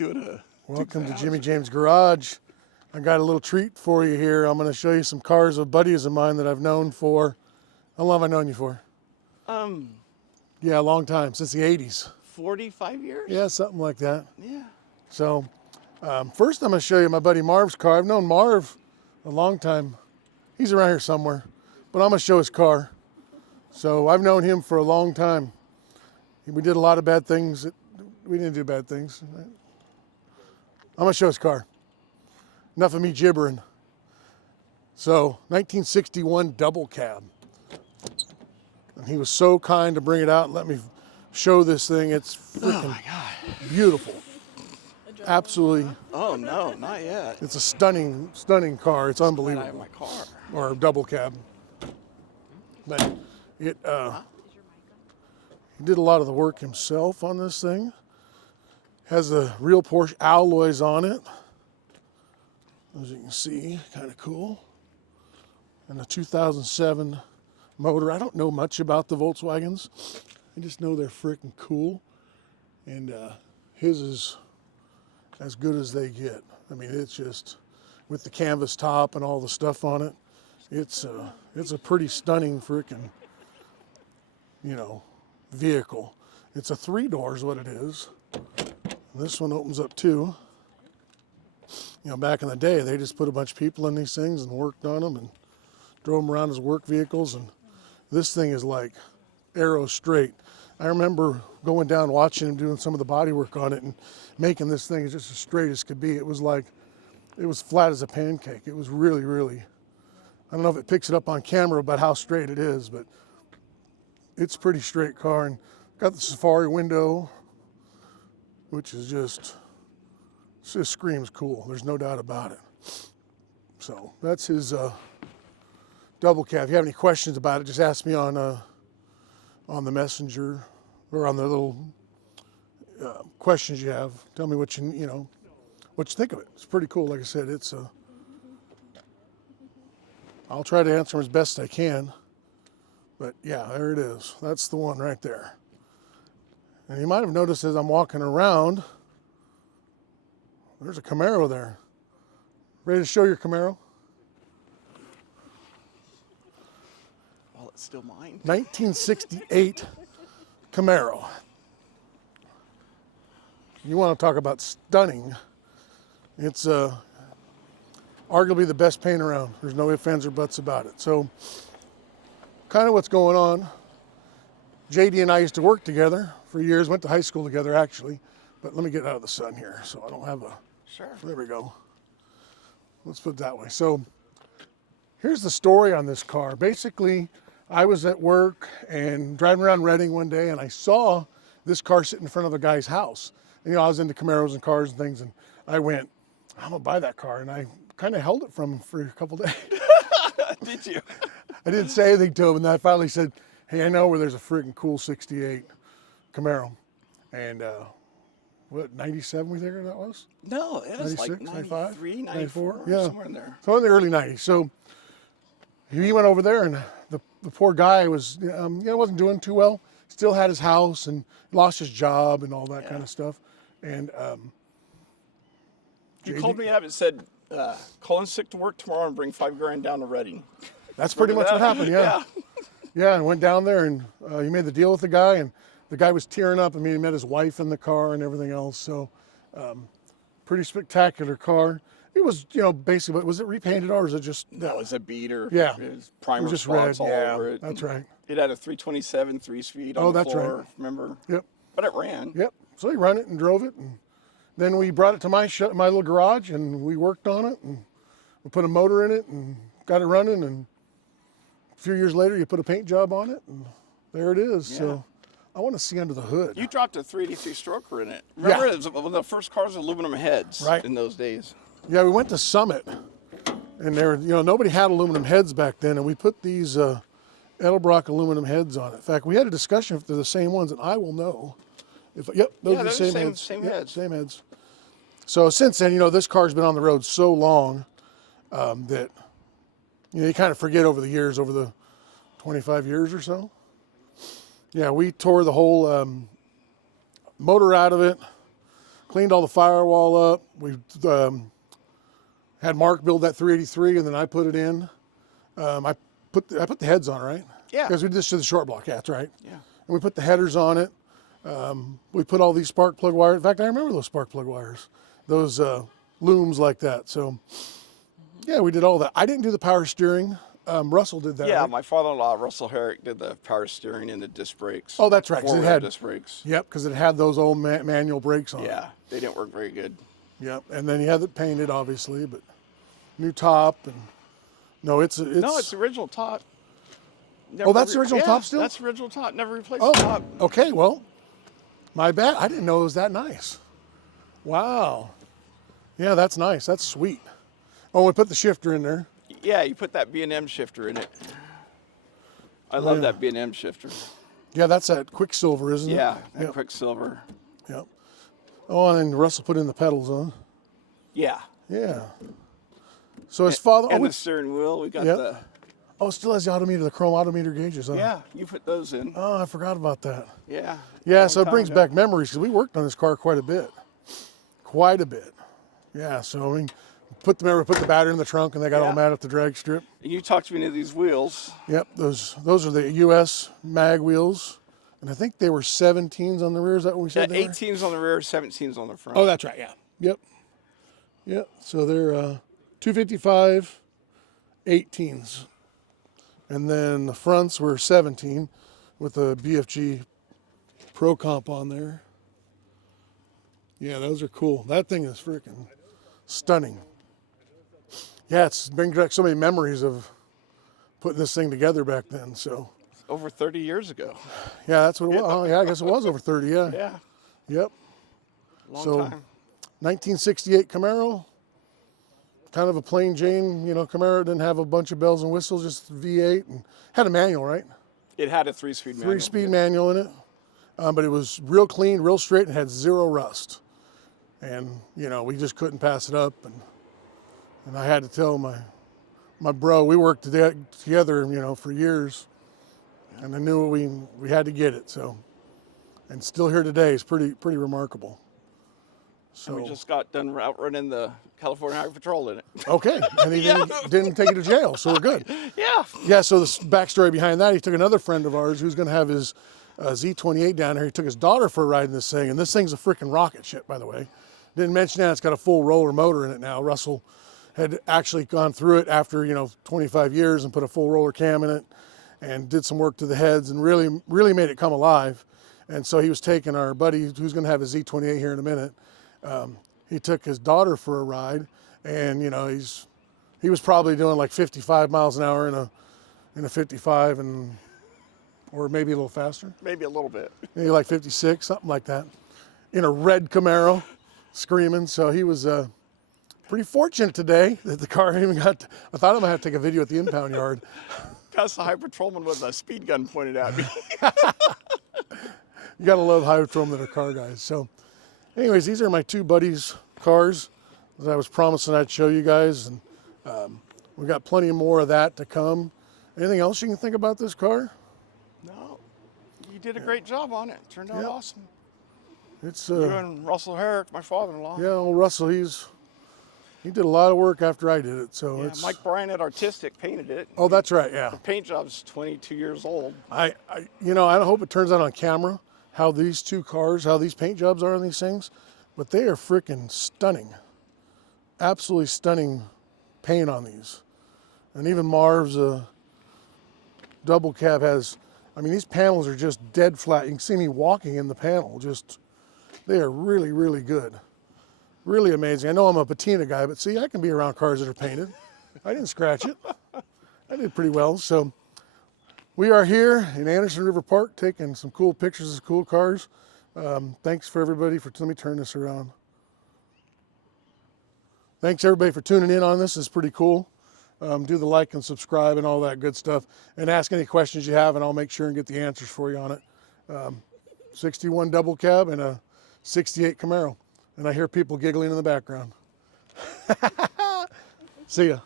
doing a... Welcome to Jimmy James Garage. I got a little treat for you here. I'm going to show you some cars of buddies of mine that I've known for... How long have I known you for? Yeah, a long time, since the 80s. 45 years? Yeah, something like that. Yeah. So, first I'm going to show you my buddy Marv's car. I've known Marv a long time. He's around here somewhere, but I'm going to show his car. So I've known him for a long time. We did a lot of bad things. We didn't do bad things. I'm going to show his car. Enough of me gibbering. So, 1961 double cab. And he was so kind to bring it out and let me show this thing. It's freaking beautiful. Absolutely. Oh, no, not yet. It's a stunning, stunning car. It's unbelievable. I have my car. Or a double cab. But it, he did a lot of the work himself on this thing. Has the real Porsche alloys on it. As you can see, kind of cool. And the 2007 motor. I don't know much about the Volkswagens. I just know they're freaking cool. And his is as good as they get. I mean, it's just, with the canvas top and all the stuff on it, it's a pretty stunning freaking, you know, vehicle. It's a 3-door is what it is. And this one opens up too. You know, back in the day, they just put a bunch of people in these things and worked on them and drove them around as work vehicles. And this thing is like arrow straight. I remember going down watching him doing some of the body work on it and making this thing just as straight as could be. It was like, it was flat as a pancake. It was really, really, I don't know if it picks it up on camera about how straight it is, but it's a pretty straight car. And got the Safari window, which is just, it just screams cool. There's no doubt about it. So that's his double cab. If you have any questions about it, just ask me on the messenger or on the little questions you have. Tell me what you know what you think of it. It's pretty cool. Like I said, it's I'll try to answer them as best I can. But yeah, there it is. That's the one right there. And you might have noticed as I'm walking around, there's a Camaro there. Ready to show your Camaro? Well, it's still mine. 1968 Camaro. You want to talk about stunning. It's arguably the best paint around. There's no ifs, ands, or buts about it. So, kind of what's going on. JD and I used to work together for years. Went to high school together, actually. But let me get out of the sun here so I don't have a... Sure. There we go. Let's put it that way. So, here's the story on this car. Basically, I was at work and driving around Reading one day, and I saw this car sitting in front of a guy's house. And, you know, I was into Camaros and cars and things, and I went, I'm going to buy that car. And I kind of held it from him for a couple days. Did you? I didn't say anything to him, and I finally said, hey, I know where there's a freaking cool 68 Camaro. And, what, 97 we think that was? No, it was 96, like 93, 94, yeah. somewhere in there. So in the early 90s. So he went over there, and the poor guy was, you know, wasn't doing too well. Still had his house and lost his job and all that kind of stuff. And You called me up and said, call in sick to work tomorrow and bring $5,000 down to Reading. That's pretty much what happened, yeah. Yeah, and went down there, and he made the deal with the guy, and the guy was tearing up. I mean, he met his wife in the car and everything else. So pretty spectacular car. It was, you know, basically, was it repainted or was it just? No, it was a beater. Yeah. It was primer just spots red. all over it. That's right. It had a 327 3-speed on the floor, right. remember? Yep. But it ran. Yep. So he ran it and drove it, and then we brought it to my little garage, and we worked on it, and we put a motor in it, and got it running, and a few years later, you put a paint job on it, and there it is. Yeah. So I want to see under the hood. You dropped a 383 stroker in it. Remember, it was one of the first cars with aluminum heads in those days. Yeah, we went to Summit, and there, you know, nobody had aluminum heads back then, and we put these Edelbrock aluminum heads on it. In fact, we had a discussion if they're the same ones, and I will know. Yep, those are the same heads. Same heads. Same heads. So since then, you know, this car's been on the road so long that, you know, you kind of forget over the years, over the 25 years or so. Yeah, we tore the whole motor out of it, cleaned all the firewall up. We had Mark build that 383, and then I put it in. I put the heads on, right? Yeah. Because we just did the short block hats, right? Yeah. And we put the headers on it. We put all these spark plug wires. In fact, I remember those spark plug wires, those looms like that. So, yeah, we did all that. I didn't do the power steering. Russell did that. Yeah, right? my father-in-law, Russell Herrick, did the power steering and the disc brakes. Oh, that's right. 'Cause it had disc brakes. Yep, because it had those old manual brakes on it. Yeah, they didn't work very good. Yep, and then he had it painted, obviously, but new top and no, it's No, it's the original top. Oh, that's the original top still? That's the original top. Never replaced oh, the top. okay. Well, my bad. I didn't know it was that nice. Wow. Yeah, that's nice. That's sweet. Oh, we put the shifter in there. Yeah, you put that B&M shifter in it. I love that B&M shifter. Yeah, that's that Quicksilver, isn't it? Yeah, that Yep. Quicksilver. Yep. Oh, and then Russell put in the pedals, huh? Yeah. Yeah. So his father. And the steering wheel, we got the. Oh, it still has the odometer, the chrome odometer gauges, huh? Yeah, you put those in. Oh, I forgot about that. Yeah. Yeah, so it brings back memories because we worked on this car quite a bit. Quite a bit. Yeah, so we put the battery in the trunk and they got all mad at the drag strip. And you talked me into these wheels. Yep, those are the US mag wheels. And I think they were 17s on the rear. Is that what we said? 18s on the rear, 17s on the front. Oh, that's right, yeah. Yep. Yep, so they're 255 18s. And then the fronts were 17 with a BFG Pro Comp on there. Yeah, those are cool. That thing is freaking stunning. Yeah, it's brings back so many memories of putting this thing together back then. So over 30 years ago. Yeah, that's what it was. Oh, yeah, I guess it was over 30. Yeah. Yeah. Yep. Long time. 1968 Camaro. Kind of a plain Jane, Camaro. Didn't have a bunch of bells and whistles, just V8, and had a manual, right? It had a 3-speed manual. 3-speed manual in it. But it was real clean, real straight, and had zero rust. And, we just couldn't pass it up. And I had to tell my bro, we worked together, for years. And I knew we had to get it. So, and still here today is pretty remarkable. So and we just got done outrunning the California Highway Patrol in it. Okay, and he didn't take you to jail, so we're good. Yeah. Yeah, so the backstory behind that, he took another friend of ours who's going to have his Z28 down here. He took his daughter for a ride in this thing, and this thing's a freaking rocket ship, by the way. Didn't mention that, it's got a full roller motor in it now. Russell had actually gone through it after, 25 years and put a full roller cam in it and did some work to the heads and really made it come alive. And so he was taking our buddy who's going to have his Z28 here in a minute. He took his daughter for a ride, and he was probably doing like 55 miles an hour in a 55, or maybe a little faster. Maybe a little bit. Maybe like 56, something like that, in a red Camaro, screaming. So he was pretty fortunate today that the car even got. I thought I might have to take a video at the impound yard. That's the high patrolman with a speed gun pointed at me. You gotta love high patrolmen that are car guys. So. Anyways, these are my two buddies' cars that I was promising I'd show you guys, and we got plenty more of that to come. Anything else you can think about this car? No, you did a great job on it. It turned out awesome. It's you and Russell Herrick, my father-in-law. Yeah, old Russell, he did a lot of work after I did it. So yeah, Mike Bryan at Artistic painted it. Oh, that's right. Yeah. The paint job's 22 years old. I hope it turns out on camera how these paint jobs are on these things, but they are freaking stunning. Absolutely stunning paint on these. And even Marv's double cab has, these panels are just dead flat. You can see me walking in the panel. They are really, really good. Really amazing. I know I'm a patina guy, but see, I can be around cars that are painted. I didn't scratch it. I did pretty well. So we are here in Anderson River Park taking some cool pictures of cool cars. Thanks for everybody let me turn this around. Thanks everybody for tuning in on this. It's pretty cool. Do the like and subscribe and all that good stuff. And ask any questions you have and I'll make sure and get the answers for you on it. 61 double cab and a 68 Camaro. And I hear people giggling in the background. See ya.